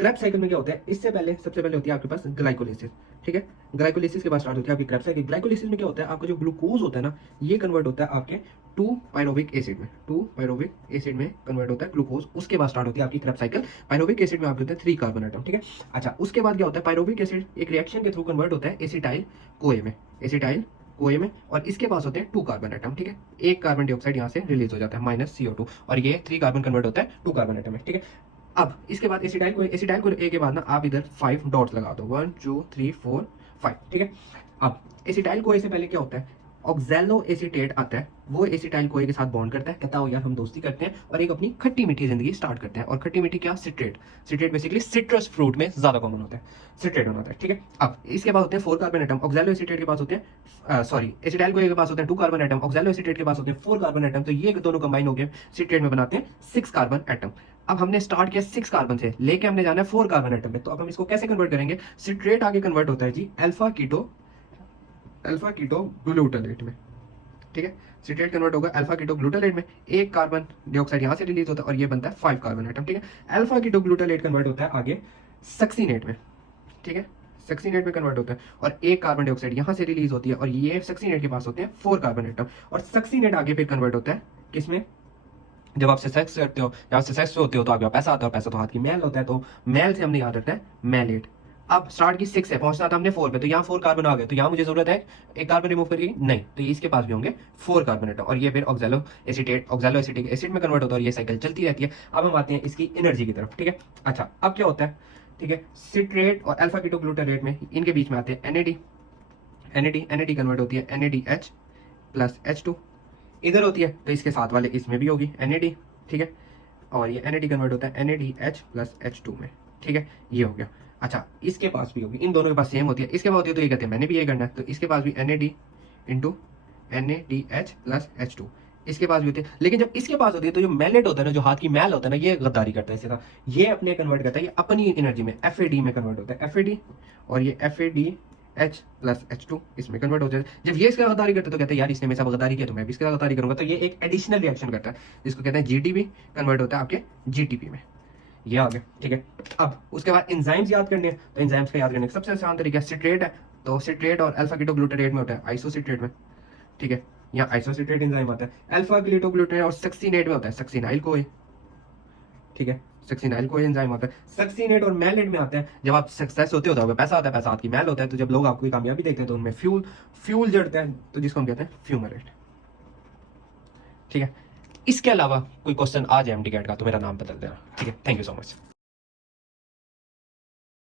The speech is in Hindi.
क्रेब्स साइकिल में क्या होता है, इससे पहले सबसे पहले होती है आपके पास ग्लाइकोलिसिस, ठीक है। ग्लाइकोलिसिस के बाद स्टार्ट होती है आपकी क्रेब्स साइकिल। ग्लाइकोलिसिस में क्या होता है, आपका जो ग्लूकोज होता है ना, ये कन्वर्ट होता है आपके 2 पायरोविक एसिड में, 2 पायरोविक एसिड में कन्वर्ट होता है ग्लूकोज। उसके बाद स्टार्ट होती है आपकी क्रेब्स साइकिल। पायरोविक एसिड में आपके होते हैं 3 कार्बन एटम, ठीक है। अच्छा, उसके बाद क्या होता है, पायरोविक एसिड एक रिएक्शन के थ्रू कन्वर्ट होता है एसिटाइल कोए में, एसिटाइल कोए में, और इसके पास होते हैं 2 कार्बन एटम, ठीक है। एक कार्बन डाइऑक्साइड यहाँ से रिलीज हो जाता है -CO2, और ये 3 कार्बन कन्वर्ट होता है 2 कार्बन एटम में, ठीक है। अब इसके बाद एसिटाइल को ए के बाद ना आप इधर 5 डॉट्स लगा दो, 1 2 3 4 5, ठीक है। अब एसिटाइल को ए से पहले क्या होता है, ऑक्सैलो एसीटेट आता है, वो एसिटाइल को ए के साथ बॉन्ड करता है, कहता हो यार हम दोस्ती करते हैं और एक अपनी खट्टी मीठी जिंदगी स्टार्ट करते हैं। और खट्टी मीठी क्या, citrate. Citrate basically citrus fruit में ज्यादा कॉमन होता है, सिट्रेट होता है, ठीक है। अब इसके बाद होते हैं 4 कार्बन एटम, ऑक्सैलो एसीटेट के पास होते हैं, सॉरी एसिटाइल को ए के पास होते हैं 2 कार्बन एटम, ऑक्सैलो एसीटेट के पास होते हैं 4 कार्बन एटम, तो ये दोनों कंबाइन हो गए सिट्रेट में बनाते हैं 6 कार्बन एटम। अब हमने स्टार्ट किया 6 कार्बन से, लेके हमने जाना है 4 कार्बन एटम में, तो अब हम इसको कैसे कन्वर्ट करेंगे, सिट्रेट आगे कन्वर्ट होता है जी अल्फा कीटो ग्लूटालेट में, ठीक है। सिट्रेट कन्वर्ट होगा अल्फा कीटो ग्लूटालेट में, एक कार्बन डाइऑक्साइड यहाँ से रिलीज होता है और ये बनता है 5 कार्बन एटम, ठीक है। अल्फा कीटो ग्लूटालेट कन्वर्ट होता है आगे सक्सीनेट में, ठीक है, सक्सीनेट में कन्वर्ट होता है, और एक कार्बन डाइऑक्साइड यहाँ से रिलीज होती है और ये सक्सीनेट के पास होते हैं 4 कार्बन एटम, और सक्सीनेट आगे फिर कन्वर्ट होता है किसमें, जब आपसे सेक्स करते हो, जब आपसे सेक्स होते हो तो आपके पैसा आता है, पैसा तो हाथ की मैल होता है, तो मैल से हमने याद रखना है मैलेट। अब स्टार्ट की 6 है, पहुंचना था हमने 4 पे, तो यहाँ 4 कार्बन आ गए, तो यहाँ मुझे जरूरत है एक कार्बन रिमूव करके, नहीं, तो इसके पास भी होंगे 4 कार्बन एटम, और ये फिर ऑक्सैलो एसिटिक एसिड में कन्वर्ट होता है और ये साइकिल चलती रहती है। अब हम आते हैं इसकी एनर्जी की तरफ, ठीक है। अच्छा, अब क्या होता है, ठीक है, सिट्रेट और अल्फा कीटो ग्लूटारेट में, इनके बीच में आते हैं एनएडी कन्वर्ट होती है NADH प्लस H2, इधर होती है तो इसके साथ वाले इसमें भी होगी NAD, ठीक है, और ये NAD कन्वर्ट होता है NADH प्लस H2 में, ठीक है, ये हो गया। अच्छा, इसके पास भी होगी, इन दोनों के पास सेम होती है, इसके पास होती है तो ये कहते हैं मैंने भी ये करना है, तो इसके पास भी NAD into NADH plus H2, इसके पास भी होती है। लेकिन जब इसके पास होती है तो जो मैलेट होता है ना, जो हाथ की मैल होता है ना, ये गद्दारी करता है इससे, ये अपने कन्वर्ट करता है, ये अपनी एनर्जी में FAD में कन्वर्ट होता है, FAD, और ये FADH प्लस H2 इसमें कन्वर्ट हो जाता है। जब ये इसका गद्दारी करता है तो कहते हैं यार इसने मेरे साथ गद्दारी किया तो मैं भी इसके साथ गद्दारी करूंगा, तो ये एक एडिशनल रिएक्शन करता है जिसको कहते हैं GTP, कन्वर्ट होता है आपके GTP में, ये आ गया, ठीक है। अब उसके बाद एंजाइम्स याद करने हैं, तो एंजाइम्स का याद करने का सबसे आसान तरीका सिट्रेट है, तो सिट्रेट और अल्फा कीटो ग्लूटारेट में होता है आइसोसिट्रेट में, ठीक है, यहाँ आइसोसिट्रेट एंजाइम आता है। अल्फा कीटो ग्लूटारेट और सक्सीनेट में होता है सक्सीनाइल कोए, ठीक है, सक्सीनाइल कोए एंजाइम आता है। सक्सीनेट और मैलेट में आता है जब आप सक्सेस होते हो, पैसा आता है, पैसा आपकी मैल होता है, तो जब लोग आपकी कामयाबी देखते हैं तो उनमें फ्यूल जड़ता है, तो जिसको हम कहते हैं फ्यूमरेट, ठीक है। इसके अलावा कोई क्वेश्चन आ जाए MTCAT का तो मेरा नाम बदल देना, ठीक है। Thank you so much.